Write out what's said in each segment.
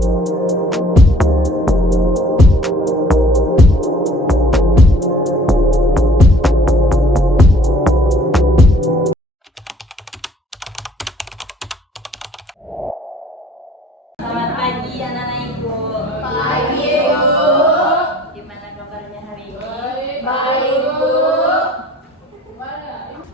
Selamat pagi anak-anak Ibu. Pagi, Ibu. Gimana kabarnya hari ini? Baik, Bu.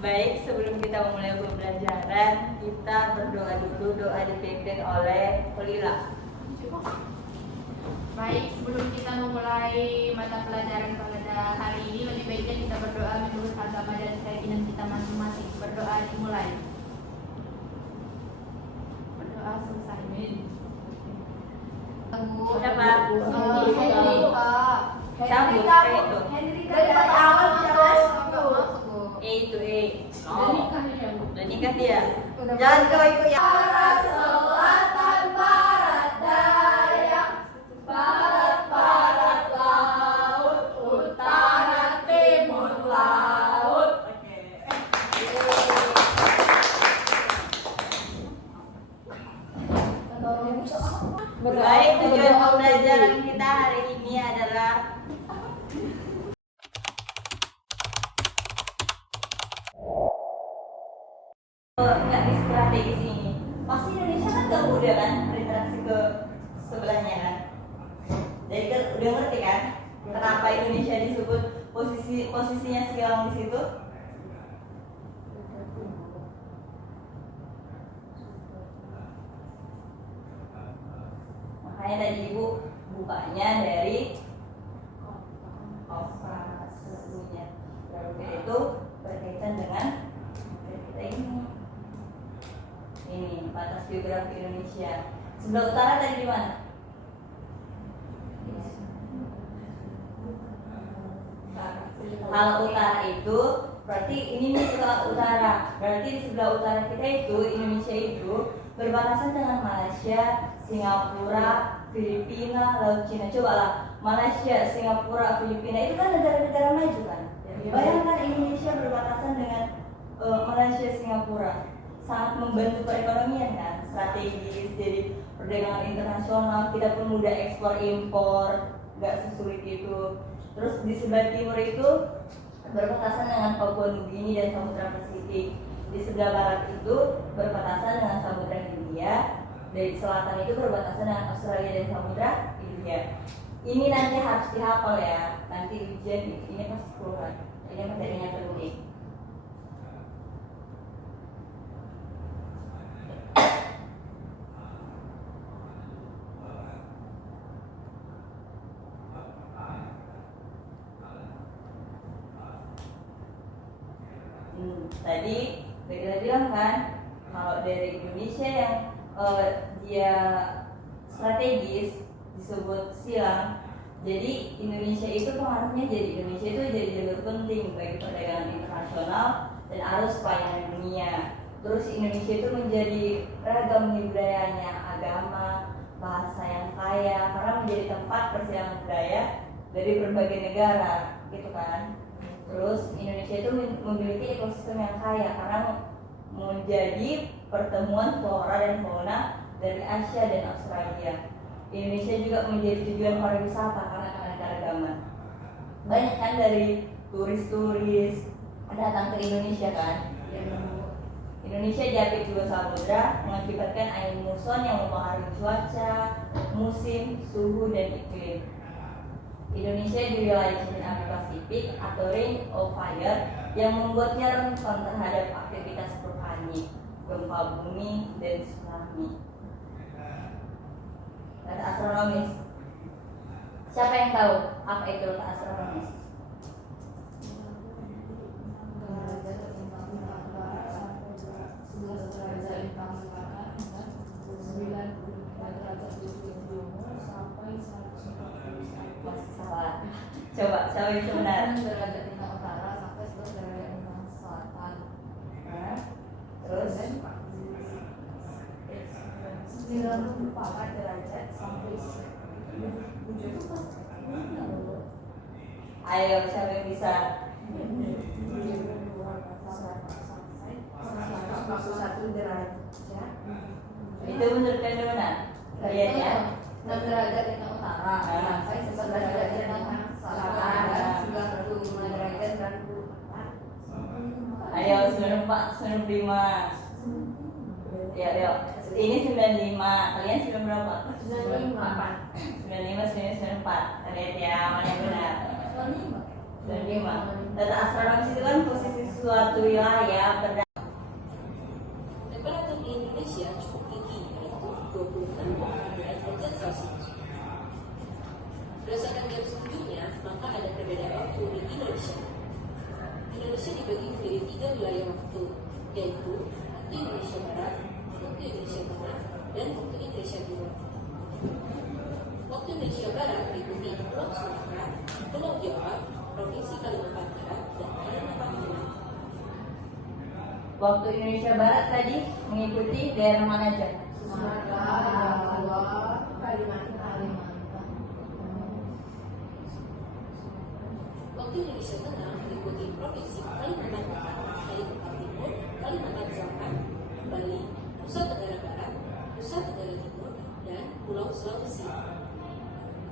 Baik, sebelum kita memulai pembelajaran, kita berdoa dulu. Doa dipimpin oleh Kolila. Baik, sebelum kita memulai mata pelajaran pada hari ini, lebih baiknya kita berdoa menurut agama dan keyakinan kita masing-masing. Berdoa dimulai. Berdoa selesai. Siapa? Hendrika. Hendrika itu. Hendrika dari awal masuk. E itu E. Udah nikah ya, Bu? Udah nikah dia. Jangan kau ikut ya. Barat, selatan, barat, daya, barat, laut, utara, timur, laut. Baik, tujuan pembelajaran kita hari ini adalah nggak di strategis ini. Pasti Indonesia kan gak mudah kan berinteraksi ke sebelahnya kan. Jadi kan udah ngerti kan kenapa Indonesia disebut posisinya sekarang di situ? Makanya tadi Ibu bukanya dari kota sebelumnya. Lalu itu berkaitan dengan kita ini batas geografi Indonesia. Sebelah utara tadi di mana? Kalau utara itu berarti ini nih sebelah utara. Berarti di sebelah utara kita itu Indonesia itu berbatasan dengan Malaysia, Singapura, Filipina, Laut Cina. Coba lah, Malaysia, Singapura, Filipina itu kan negara-negara maju kan. Bayangkan Indonesia berbatasan dengan Malaysia, Singapura, sangat membantu perekonomian kan, strategis. Jadi perdagangan internasional, kita pun mudah ekspor impor, nggak sesulit itu. Terus di sebelah timur itu berbatasan dengan Papua Nugini dan Samudra Pasifik. Di sebelah barat itu berbatasan dengan Samudra Hindia. Dari selatan itu berbatasan dengan Australia dan Samudra Hindia. Ini nanti harus dihafal ya. Nanti ujian ini pasti keluar. Ini materinya penting. Tadi kita bilang kan kalau dari Indonesia yang dia strategis disebut silang. Jadi Indonesia itu pengaruhnya Indonesia itu jadi jalur penting bagi perdagangan internasional dan arus pelayanan dunia. Terus Indonesia itu menjadi ragam budayanya, agama, bahasa yang kaya karena menjadi tempat persilangan budaya dari berbagai negara, gitu kan. Terus Indonesia itu memiliki ekosistem yang kaya karena menjadi pertemuan flora dan fauna dari Asia dan Australia. Indonesia juga menjadi tujuan pariwisata karena keanekaragaman. Banyak kan dari turis-turis datang ke Indonesia kan. Indonesia diapit dua samudra mengakibatkan angin muson yang mempengaruhi cuaca, musim, suhu, dan iklim. Indonesia di wilayah Cina Pasifik atau Ring of Fire yang membuatnya rentan terhadap aktivitas vulkanik, gempa bumi, dan tsunami. Data astronomis. Siapa yang tahu apa itu data astronomis? Masih salah. Coba, siapa yang benar? Derajat lintang utara sampai 11 derajat lintang selatan. Terus 94 derajat sampai 7 itu pas. ayo siapa yang bisa? 101 derajat. Itu menurut kalian benar? Lihat ya. 6 derajat lintang utara sampai 11 derajat lintang selatan dan 95 derajat dan Ayo 94, 95. Ya, ini 95. Kalian 9 berapa? 95, 94. Lihat ya, mana yang benar? 95. Data astronomis itu kan posisi suatu wilayah Temperatur di Indonesia cukup tinggi, yaitu 26,4 derajat Celcius. Berdasarkan garis kunjungnya, maka ada perbedaan waktu di Indonesia. Indonesia dibagi menjadi 3 wilayah waktu, yaitu waktu Indonesia Barat, waktu Indonesia Tengah, dan waktu Indonesia Timur. Waktu Indonesia Barat meliputi Pulau Sumatera, Pulau Jawa, Provinsi Kalimantan Barat, dan Kalimantan Tengah. Waktu Indonesia Barat tadi mengikuti daerah mana aja? Sumatera, Jawa, Kalimantan. Waktu Indonesia Tengah meliputi Provinsi Kalimantan Barat, Kalimantan Timur, Kalimantan Selatan, Bali, Nusa Tenggara Barat, Nusa Tenggara Timur, dan Pulau Sulawesi.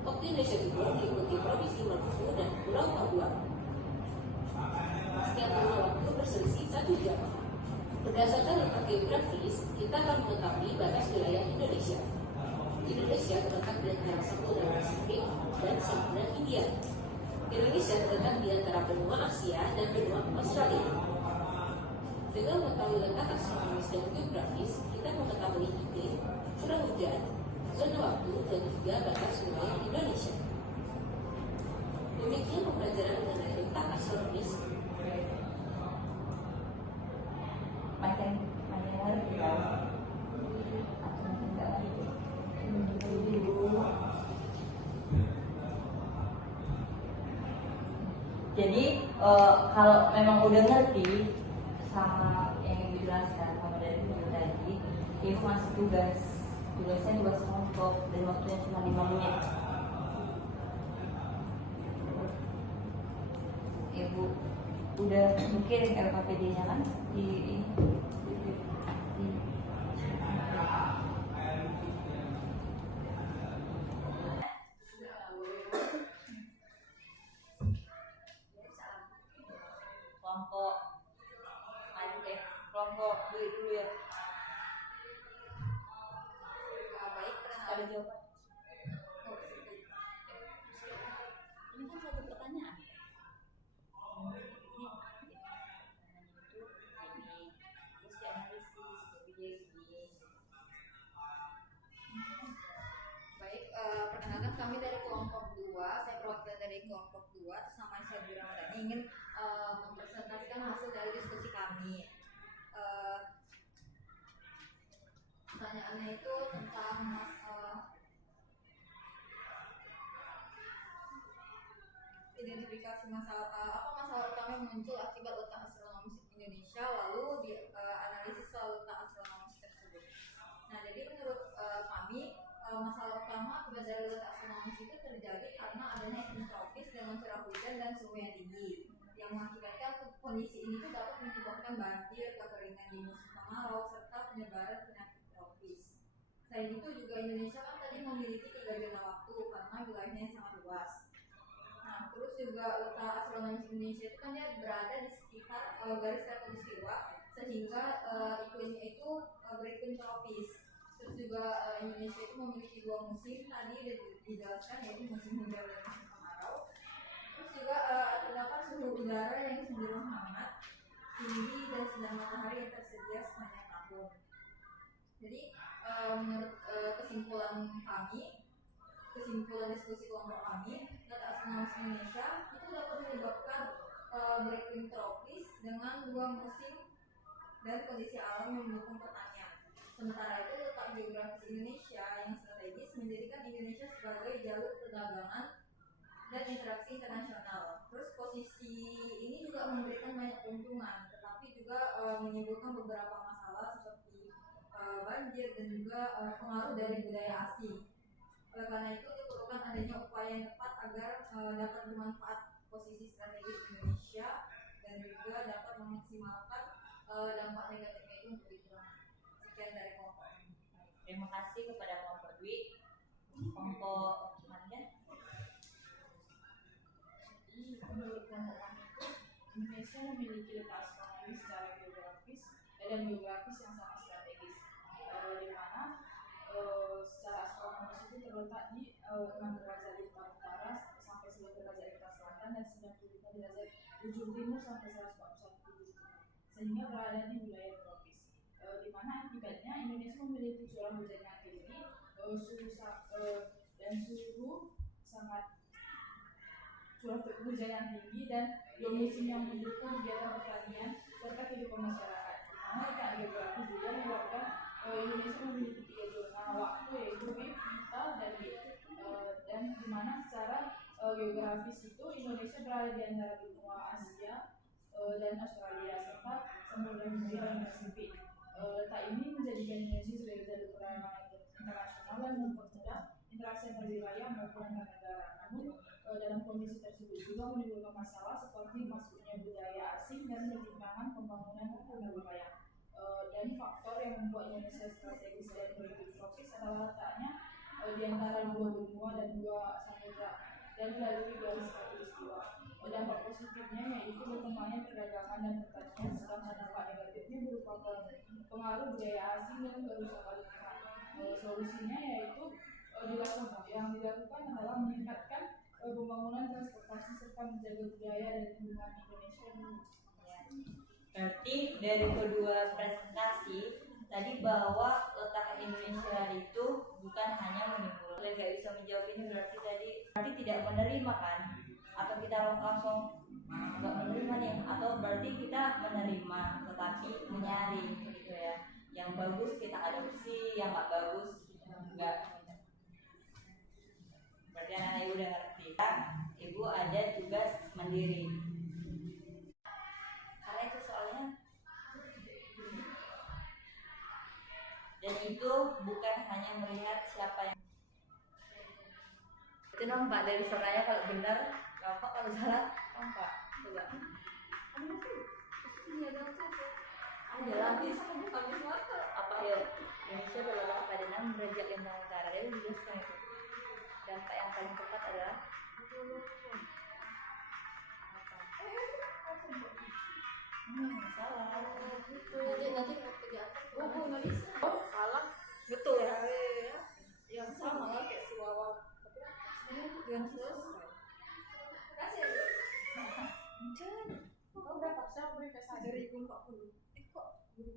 Waktu Indonesia Timur meliputi Provinsi Maluku dan Pulau Papua. Setiap pulau waktu berselisih 1 jam. Berdasarkan letak geografis, kita akan mengetahui batas wilayah Indonesia. Indonesia terletak di antara Samudra Pasifik dan Samudra Hindia. Indonesia terletak di antara benua Asia dan benua Australia. Dengan mengetahui letak astronomis dan geografis, kita mengetahui iklim, curah hujan, zona waktu, dan juga batas wilayah Indonesia. Demikian pembelajaran mengenai letak astronomis. Makin harus kita atau makin enggak lagi. Jadi kalau memang udah ngerti sama yang dijelaskan sama dari video tadi, itu masih tugasnya tugas kelompok dan waktunya cuma 5 menit. Ibu udah bikin LKPD-nya kan di ini. Kelompok kelompok dulu ya. Baik, Ada jawaban. ini kan satu pertanyaan. Baik, perkenalkan kami dari kelompok 2. Saya perwakilan dari kelompok 2 atas nama saya Dwi Ramadhani ingin mempresentasikan hasil dari diskusi kami. Pertanyaannya itu tentang identifikasi masalah apa masalah utama yang muncul akibat letak astronomis Indonesia, lalu analisis soal letak astronomis tersebut. Nah, jadi menurut kami masalah utama akibat dari letak astronomis itu terjadi karena adanya iklim tropis dengan curah hujan dan suhu yang tinggi yang mengakibatkan kondisi ini dapat menyebabkan banjir, kekeringan di musim kemarau serta penyebaran penyakit tropis. Selain itu juga Indonesia kan tadi memiliki 3 zona waktu karena wilayahnya yang sangat luas. Nah, terus juga letak astronomis Indonesia itu kan dia berada di sekitar garis khatulistiwa sehingga iklimnya itu beriklim tropis. Terus juga Indonesia itu memiliki 2 musim tadi dijelaskan, yaitu musim hujan dan musim kemarau. Terus juga terdapat suhu udara yang cenderung hangat, tinggi dan sinar matahari yang tersedia sepanjang tahun. Jadi menurut kesimpulan diskusi kelompok kami, letak astronomis Indonesia itu dapat menyebabkan beriklim tropis dengan 2 musim dan kondisi alam yang mendukung pertanian. Sementara itu letak geografis Indonesia yang strategis menjadikan Indonesia sebagai jalur perdagangan dan interaksi internasional. Terus posisi ini juga memberikan banyak keuntungan, tetapi juga menimbulkan beberapa masalah seperti banjir dan juga pengaruh dari budaya asing. Oleh karena itu diperlukan adanya upaya yang tepat agar dapat bermanfaat posisi strategis Indonesia dan juga dapat memaksimalkan dampak negatifnya itu untuk lingkungan. Sekian dari kelompok. Terima kasih kepada kelompok Dwi. kelompok mana? Jadi menurut kelompok kami itu Indonesia memiliki letak astronomi secara geografis dan geografis yang sangat strategis, di mana secara astronomis itu terletak di 6 derajat lintang utara sampai 11 derajat lintang selatan dan 95 derajat ujung timur sampai 141 ujung timur, sehingga berada di wilayah tropis. Di mana akibatnya Indonesia memiliki curah hujan yang tinggi, dan suhu sangat curah hujan yang tinggi dan dua musim yang mendukung kegiatan pertanian serta kehidupan masyarakat. Di mana letak geografis juga menyebabkan Indonesia memiliki 3 zona waktu, yaitu WIB, WITA, dan WIB. Dan di mana secara geografis itu Indonesia berada di antara benua Asia dan Australia serta Samudra Hindia dan Pasifik. Letak ini menjadikan Indonesia sebagai jalur perdagangan internasional dan mempermudah interaksi antar wilayah maupun antar negara. Namun dalam kondisi tersebut juga menimbulkan masalah seperti masuknya budaya asing dan ketimpangan pembangunan antar wilayah. Dan faktor yang membuat Indonesia strategis dan politik tropis adalah letaknya di antara 2 benua dan 2 samudra dan melalui garis khatulistiwa. Dampak positifnya yaitu berkembangnya perdagangan dan pertanian, sedangkan dampak negatifnya berupa pengaruh budaya asing dan kerusakan lingkungan. Solusinya yaitu yang dilakukan adalah meningkatkan pembangunan transportasi serta menjaga budaya dan lingkungan Indonesia. Ya. Berarti dari kedua presentasi tadi bahwa letak Indonesia itu bukan hanya menimbulkan. Kalian nggak bisa menjawab ini berarti tidak menerima kan? Atau kita langsung nggak menerima nih? Atau berarti kita menerima tetapi menyaring gitu ya? Yang bagus kita adopsi, yang nggak bagus nggak. Berarti anak-anak ibu udah ngerti. Ibu ada tugas mandiri. Karena itu soalnya, dan itu bukan hanya melihat siapa yang itu nampak dari suaranya, kalau benar nampak, kalau salah nampak. Coba ada lagi apa ya, Indonesia berletak pada 6 derajat lintang utara. Dia menjelaskan itu. Dampak yang paling tepat adalah salah gitu. Nanti waktu diatur nggak bisa. Salah betul ya. Yang sama lah kayak si Wawa. Yang selesai. Kasih ya. Kau berapa? Saya beri ke saya 1.040. Kok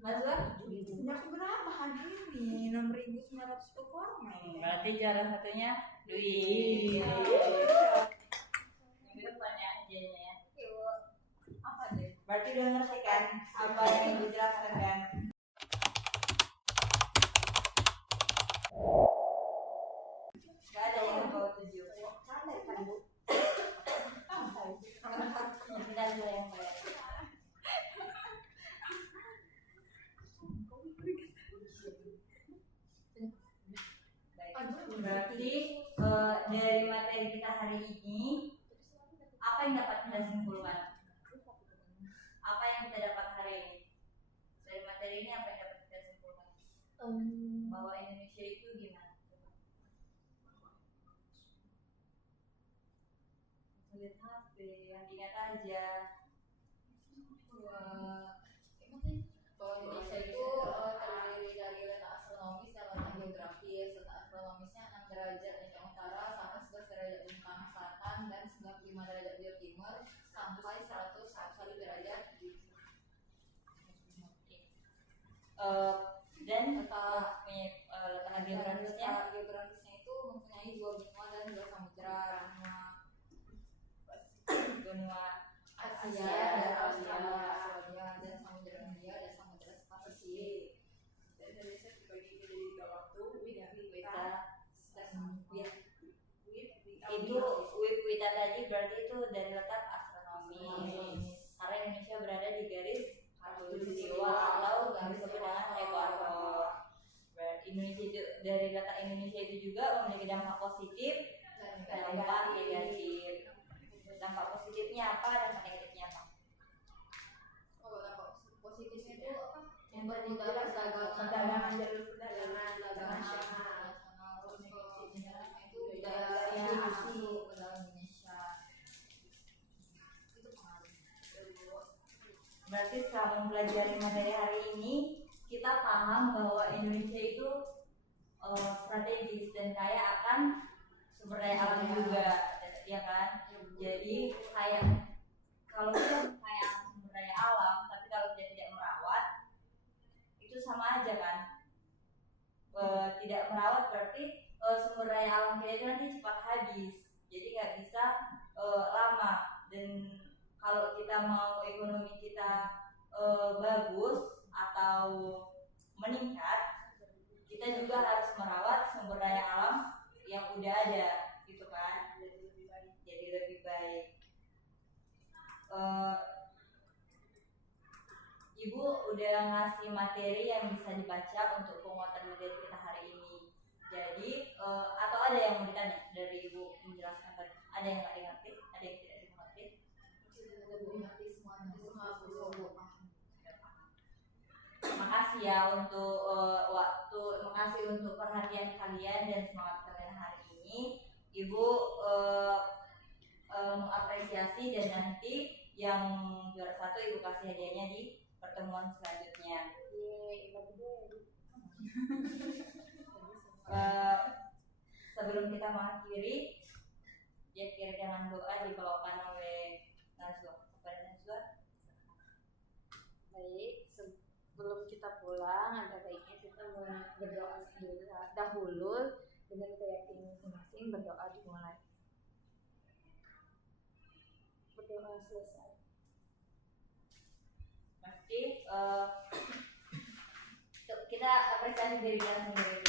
Mazhar sejak berapa hari ini? 6.900 performa. berarti cara satunya duit. Yang depannya aja ya. Apa deh? Berarti udah ngerti kan apa yang ibu jelaskan kan? Gak ada yang bawa 7. Santai kan Bu? Kita dulu yang bayar. Berarti dari materi kita hari ini apa yang dapat kita simpulkan? Apa yang kita dapat hari ini? Dari materi ini apa yang dapat kita simpulkan? Bahwa Indonesia itu gimana? Lihat HP, yang diingat aja. Bahwa Indonesia itu terdiri dari letak astronomis dan letak geografis. Letak astronomisnya 6 derajat lintang utara sampai 11 derajat lintang selatan dan 95 derajat ujung timur sampai 141 derajat Dan letak geografisnya itu mempunyai 2 benua dan 2 samudra, benua Asia Asia dan Australia dan Samudra Hindia dan Samudra Pasifik. Dan Indonesia dibagi menjadi 3 waktu, Wita dan itu Wita tadi berarti itu dari letak astronomis. Karena Indonesia berada di garis khatulistiwa atau disebut dengan ekuator. Berarti Indonesia itu, dari letak Indonesia itu juga memiliki dampak positif dan dampak negatif. Dampak positifnya apa, dampak negatifnya apa? Oh, dampak positifnya itu apa? Mempermudah perdagangan jalur perdagangan nasional. Terus kalau negatifnya itu berarti setelah mempelajari materi hari ini kita paham bahwa Indonesia itu strategis dan kaya akan sumber daya alam juga, ya kan? Jadi kayak kalau kita kaya akan sumber daya alam, tapi kalau kita tidak merawat, itu sama aja kan? Tidak merawat berarti sumber daya alam kita itu nanti cepat habis, jadi nggak bisa lama. Dan kalau kita mau ekonomi kita bagus atau meningkat, kita juga harus merawat sumber daya alam yang udah ada, gitu kan? Jadi lebih baik. Ibu udah ngasih materi yang bisa dibaca untuk penguatan materi kita hari ini. Jadi atau ada yang mau ditanya dari Ibu menjelaskan tadi? Ada yang nggak dimengerti? Ada yang tidak dimengerti? Makasih ya untuk waktu, makasih untuk perhatian kalian dan semangat kalian hari ini. Ibu mengapresiasi dan nanti yang juara 1 Ibu kasih hadiahnya di pertemuan selanjutnya. Sebelum kita mengakhiri, ya kira dengan doa dibawakan oleh Najwa. Kepada Najwa. Baik, sebelum kita pulang, ada baiknya kita berdoa dahulu dengan keyakinan masing-masing. Berdoa dimulai. Berdoa selesai. Pasti kita apresiasi diri kita sendiri